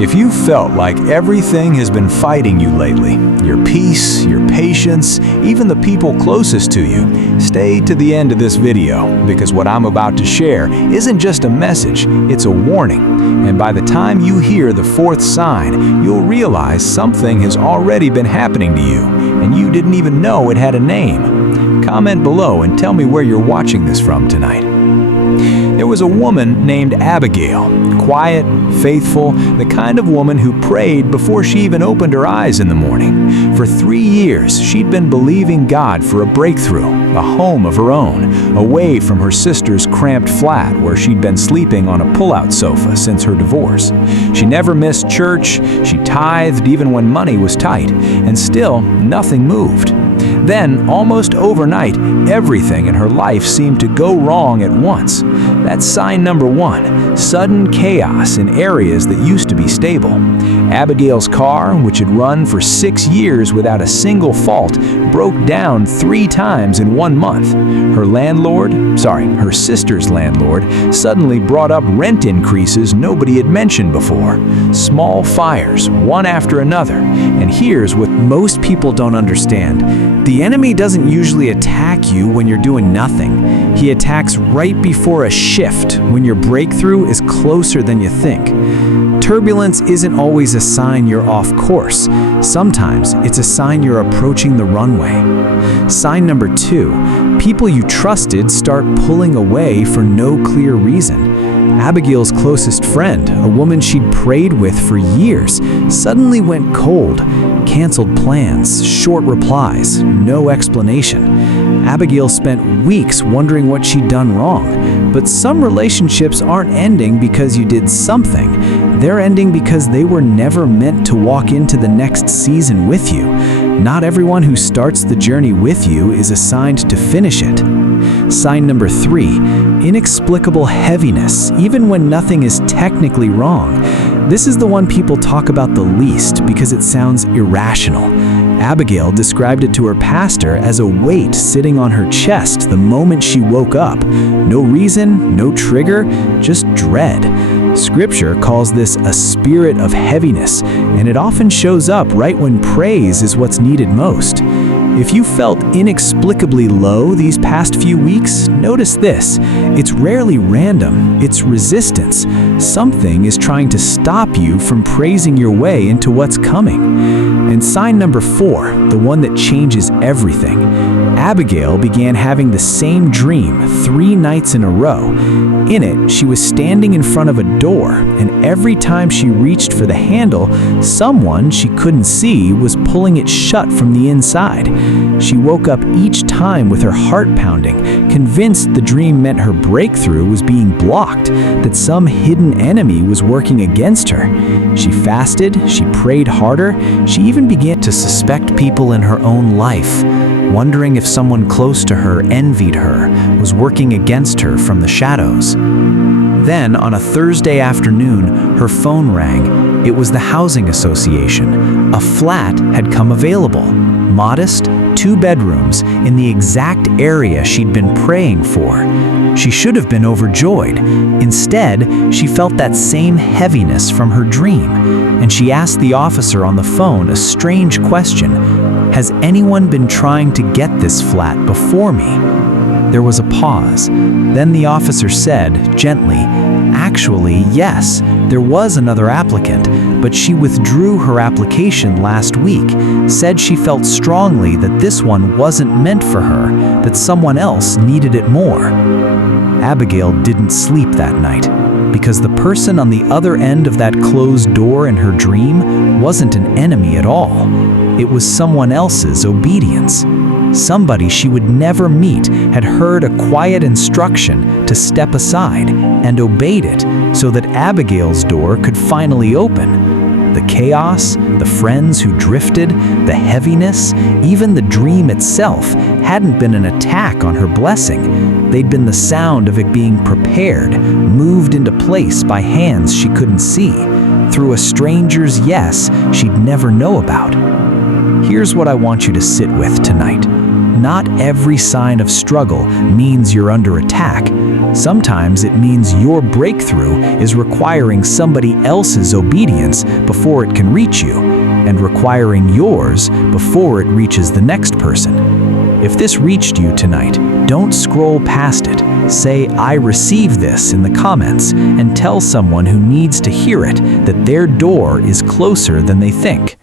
If you felt like everything has been fighting you lately, your peace, your patience, even the people closest to you, stay to the end of this video, because what I'm about to share isn't just a message, it's a warning. And by the time you hear the fourth sign, you'll realize something has already been happening to you, and you didn't even know it had a name. Comment below and tell me where you're watching this from tonight. There was a woman named Abigail, quiet, faithful, the kind of woman who prayed before she even opened her eyes in the morning. For 3 years, she'd been believing God for a breakthrough, a home of her own, away from her sister's cramped flat where she'd been sleeping on a pull-out sofa since her divorce. She never missed church, she tithed even when money was tight, and still nothing moved. Then, almost overnight, everything in her life seemed to go wrong at once. That's sign number 1, sudden chaos in areas that used to be stable. Abigail's car, which had run for 6 years without a single fault, broke down 3 times in 1 month. Her sister's landlord, suddenly brought up rent increases nobody had mentioned before. Small fires, one after another. And here's what most people don't understand. The enemy doesn't usually attack you when you're doing nothing. He attacks right before a shift, when your breakthrough is closer than you think. Turbulence isn't always a sign you're off course. Sometimes it's a sign you're approaching the runway. Sign number 2, people you trusted start pulling away for no clear reason. Abigail's closest friend, a woman she'd prayed with for years, suddenly went cold, canceled plans, short replies, no explanation. Abigail spent weeks wondering what she'd done wrong. But some relationships aren't ending because you did something. They're ending because they were never meant to walk into the next season with you. Not everyone who starts the journey with you is assigned to finish it. Sign number 3, inexplicable heaviness, even when nothing is technically wrong. This is the one people talk about the least because it sounds irrational. Abigail described it to her pastor as a weight sitting on her chest the moment she woke up. No reason, no trigger, just dread. Scripture calls this a spirit of heaviness, and it often shows up right when praise is what's needed most. If you felt inexplicably low these past few weeks, notice this. It's rarely random, it's resistance. Something is trying to stop you from praising your way into what's coming. And sign number 4, the one that changes everything. Abigail began having the same dream 3 nights in a row. In it, she was standing in front of a door, and every time she reached for the handle, someone she couldn't see was pulling it shut from the inside. She woke up each time with her heart pounding, convinced the dream meant her breakthrough was being blocked, that some hidden enemy was working against her. She fasted, she prayed harder, she even began to suspect people in her own life, wondering if someone close to her envied her, was working against her from the shadows. Then, on a Thursday afternoon, her phone rang. It was the housing association. A flat had come available. Modest, 2 bedrooms, in the exact area she'd been praying for. She should have been overjoyed. Instead, she felt that same heaviness from her dream, and she asked the officer on the phone a strange question. Has anyone been trying to get this flat before me? There was a pause. Then the officer said, gently, actually, yes, there was another applicant, but she withdrew her application last week, said she felt strongly that this one wasn't meant for her, that someone else needed it more. Abigail didn't sleep that night, because the person on the other end of that closed door in her dream wasn't an enemy at all. It was someone else's obedience. Somebody she would never meet had heard a quiet instruction to step aside and obeyed it so that Abigail's door could finally open. The chaos, the friends who drifted, the heaviness, even the dream itself hadn't been an attack on her blessing. They'd been the sound of it being prepared, moved into place by hands she couldn't see, through a stranger's yes she'd never know about. Here's what I want you to sit with tonight. not every sign of struggle means you're under attack. Sometimes it means your breakthrough is requiring somebody else's obedience before it can reach you, and requiring yours before it reaches the next person. If this reached you tonight, don't scroll past it. Say, "I receive this" in the comments, and tell someone who needs to hear it that their door is closer than they think.